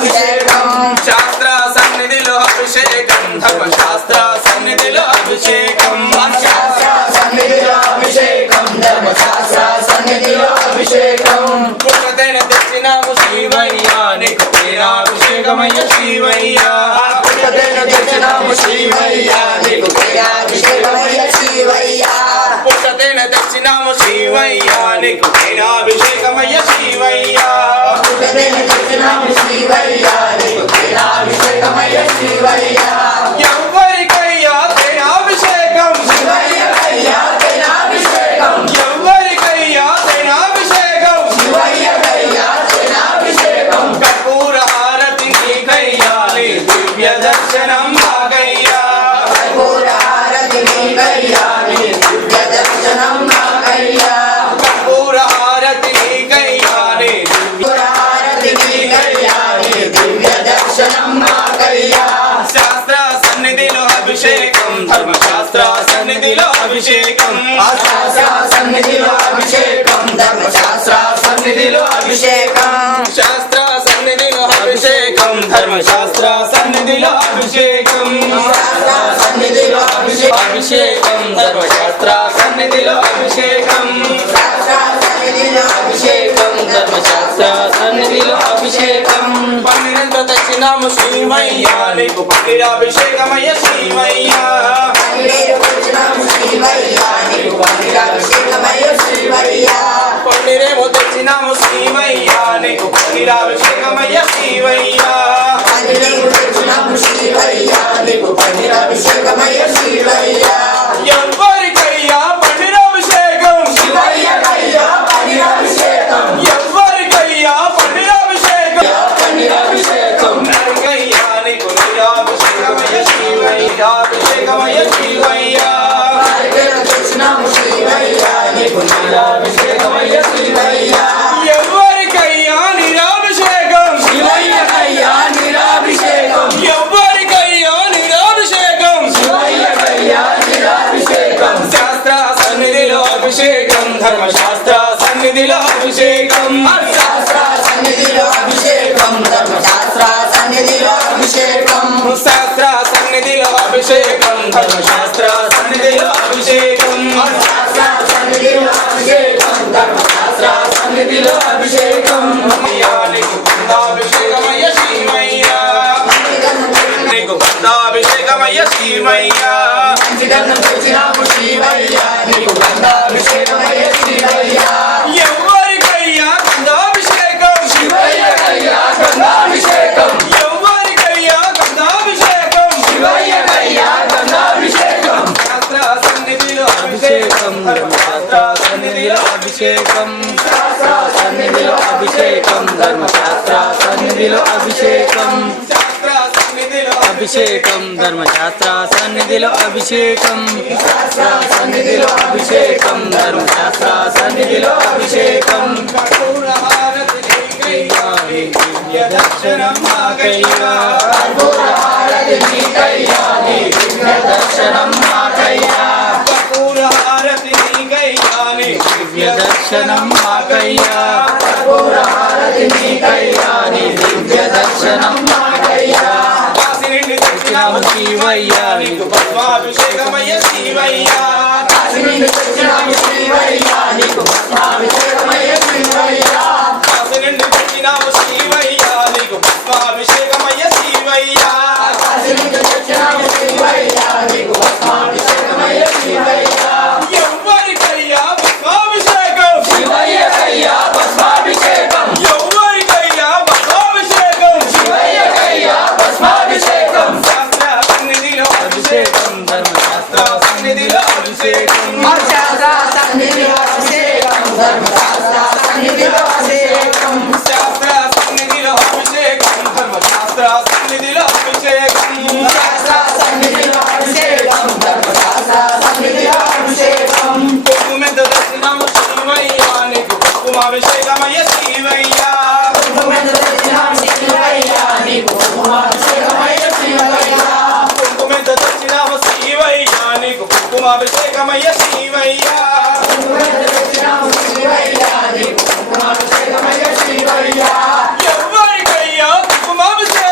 అభిషేకం. శాస్త్ర సన్నిధిలో అభిషేకం. ధర్మశాస్త్ర సన్నిధిలో అభిషేకం. శాస్త్ర సన్నిధిలో అభిషేకం. ధర్మశాస్త్ర సన్నిధిలో అభిషేకం. పుట్టతైన తెచ్చినాము శివయ్యా. నీకు శివయ్యా. పుట్టతేను శివయ్య. నీకు శివయ్య. పుట్టతైన శివయ్యా. నీకు శివయ్యా. పుట్టతేను తెచ్చినాము ధర్మశాస్త్ర సన్నిధిలో అభిషేకం. శాస్త్ర సన్నిధిలో అభిషేకం. ధర్మశాస్త్ర సన్నిధిలో అభిషేకం. శాస్త్ర సన్నిధిలో అభిషేకం. అభిషేకం. ధర్మశాస్త్ర సన్నిధిలో అభిషేకం. శాస్త్ర సన్నిధిలో అభిషేకం. ధర్మశాస్త్ర సన్నిధిలో అభిషేకం. పన్నెండు తెచ్చినాము శ్రీమయ్యా. నీకు పన్నీరాభిషేకమయ్య శ్రీమయ్యా. పన్నీరు వచ్చినాము శివయ్య నీకు పన్నీరాభిషేకమయ్య శివయ్య పన్నీరేమో తెచ్చినాము శ్రీమయ్యా నీకు పన్నీరాభిషేకమయ్య శ్రీవయ్యా శ్రీమయ్యా మంచిదన్నం తెచ్చినాము శివయ్య. నీకు బంధాభిషేకమయ్య శివయ్య ఎవరికయ్యా బంధాభిషేకం శివయ్య కయ్యా గంధాభిషేకం? ఎవరికయ్యా బంధాభిషేకం శివయ్య కయ్యా గంధాభిషేకం? శాస్త్ర సన్నిధిలో అభిషేకం. ధర్మశాస్త్ర సన్నిధిలో అభిషేకం. శాస్త్ర సన్నిధిలో అభిషేకం. ధర్మశాస్త్ర సన్నిధిలో అభిషేకం. శాస్త్ర సన్నిధిలో అభిషేకం. ధర్మశాస్త్ర సన్నిధిలో అభిషేకం. శాస్త్ర సన్నిధిలో అభిషేకం. ధర్మశాస్త్ర సన్నిధిలో అభిషేకం. దర్శనం మాకయ్యా దర్శనం మాకయ్యా దర్శనం మాకయ్యా శివయ్య నీకు పద్మాభిషేకమయ్య శివయ్యా కాశ్మీర్ తెచ్చినాము శివయ్యా నీకు పద్మాభిషేకమయ్య శివయ్యా నీకు కుంకుమాభిషేకమయ్య శివయ్యా. ఎవరికయ్యా కుంకుమాభిషేకం?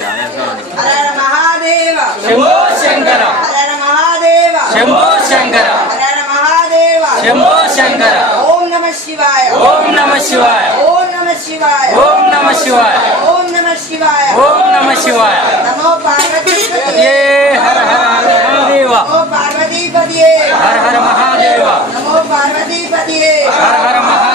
ہر مہاد بھمو شنکر ہر مہادیو برو شنگ ہر مہادیو برو شنکر او نم شم نم شم شا نم شم نم شم شم نمو پارتی ہر ہر ہر پارتی پتیے ہر ہر مہادیو نمو پاروتی پتیے ہر ہر مہا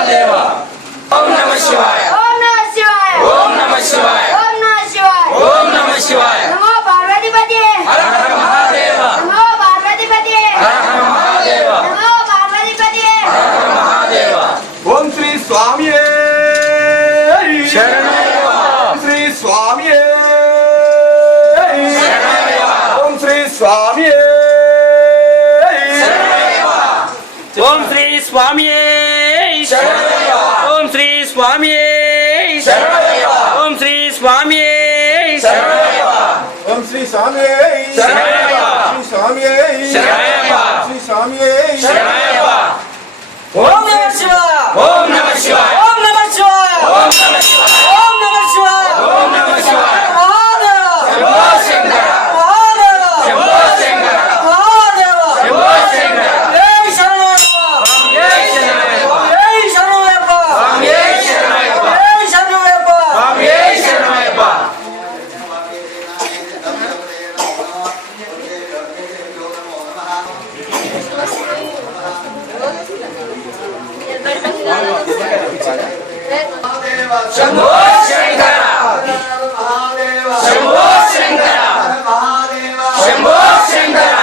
స్వామియే ఓం శ్రీ స్వామియే 全部信じたら全部信じたら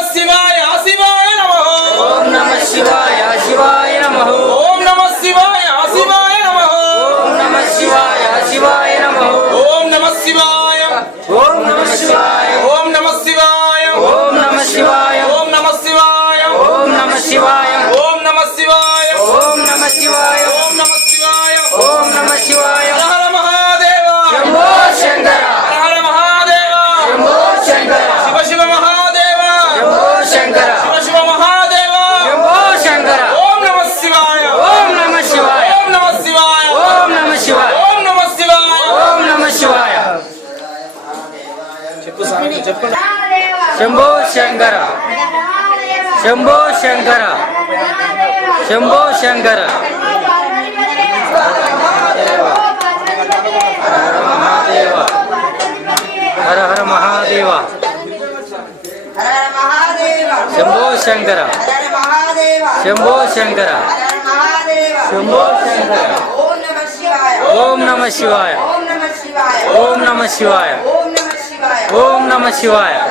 نم شم شا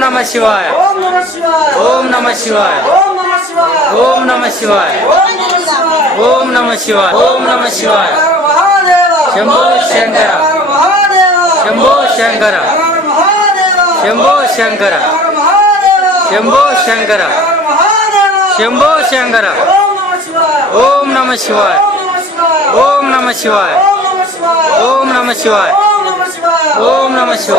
نم شم شم شیوائے او نم شنکر شنکر شمبو شنکر شمبو شنکر نم شم شم شم شیوائے او نم شو